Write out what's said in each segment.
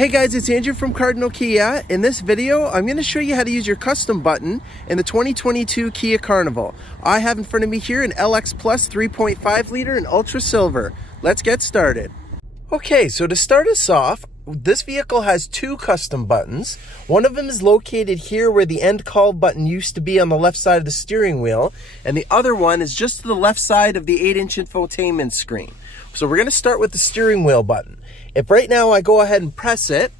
Hey guys, it's Andrew from Cardinal Kia. In this video, I'm going to show you how to use your custom button in the 2022 Kia Carnival. I have in front of me here an LX Plus 3.5 liter in Ultra Silver. Let's get started. Okay, so to start us off, this vehicle has two custom buttons. One of them is located here where the end call button used to be on the left side of the steering wheel, and the other one is just to the left side of the 8-inch infotainment screen. So we're going to start with the steering wheel button. If right now I go ahead and press it,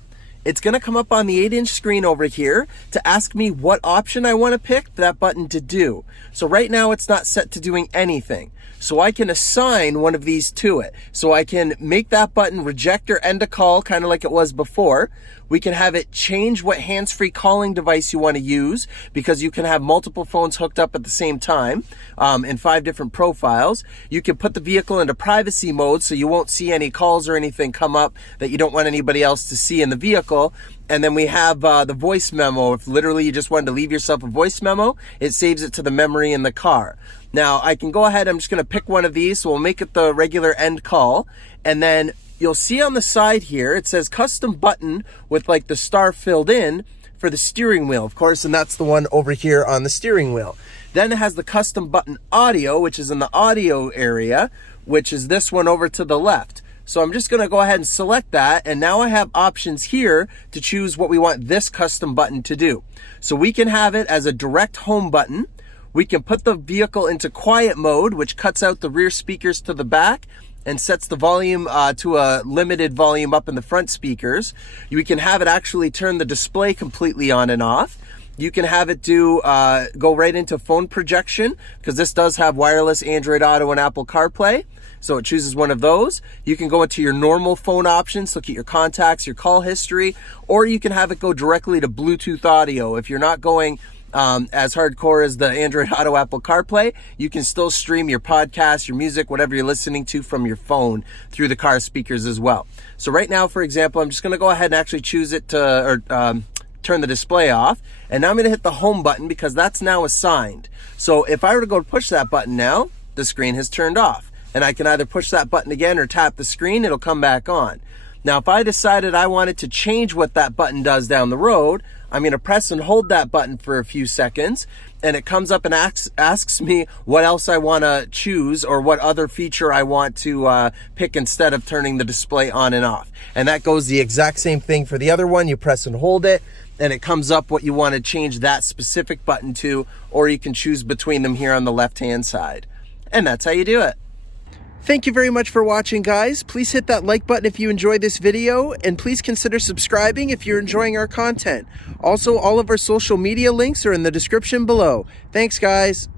it's going to come up on the 8-inch screen over here to ask me what option I want to pick that button to do. So right now it's not set to doing anything. So I can assign one of these to it. So I can make that button reject or end a call, kind of like it was before. We can have it change what hands-free calling device you want to use, because you can have multiple phones hooked up at the same time in 5 different profiles. You can put the vehicle into privacy mode so you won't see any calls or anything come up that you don't want anybody else to see in the vehicle. And then we have the voice memo. If literally you just wanted to leave yourself a voice memo, it saves it to the memory in the car. Now I can go ahead, I'm just going to pick one of these, so we'll make it the regular end call, and then you'll see on the side here, it says custom button with like the star filled in for the steering wheel, of course, and that's the one over here on the steering wheel. Then it has the custom button audio, which is in the audio area, which is this one over to the left. So I'm just going to go ahead and select that, and now I have options here to choose what we want this custom button to do. So we can have it as a direct home button. We can put the vehicle into quiet mode, which cuts out the rear speakers to the back and sets the volume to a limited volume up in the front speakers. You can have it actually turn the display completely on and off. You can have it do go right into phone projection, because this does have wireless Android Auto and Apple CarPlay. So it chooses one of those. You can go into your normal phone options, look at your contacts, your call history, or you can have it go directly to Bluetooth audio. If you're not going as hardcore as the Android Auto Apple CarPlay, you can still stream your podcast, your music, whatever you're listening to from your phone through the car speakers as well. So right now, for example, I'm just going to go ahead and actually choose it to turn the display off. And now I'm going to hit the home button because that's now assigned. So if I were to go push that button now, the screen has turned off. And I can either push that button again or tap the screen, it'll come back on. Now, if I decided I wanted to change what that button does down the road, I'm going to press and hold that button for a few seconds, and it comes up and asks me what else I want to choose or what other feature I want to pick instead of turning the display on and off. And that goes the exact same thing for the other one. You press and hold it, and it comes up what you want to change that specific button to, or you can choose between them here on the left-hand side. And that's how you do it. Thank you very much for watching, guys. Please hit that like button if you enjoyed this video, and please consider subscribing if you're enjoying our content. Also, all of our social media links are in the description below. Thanks, guys.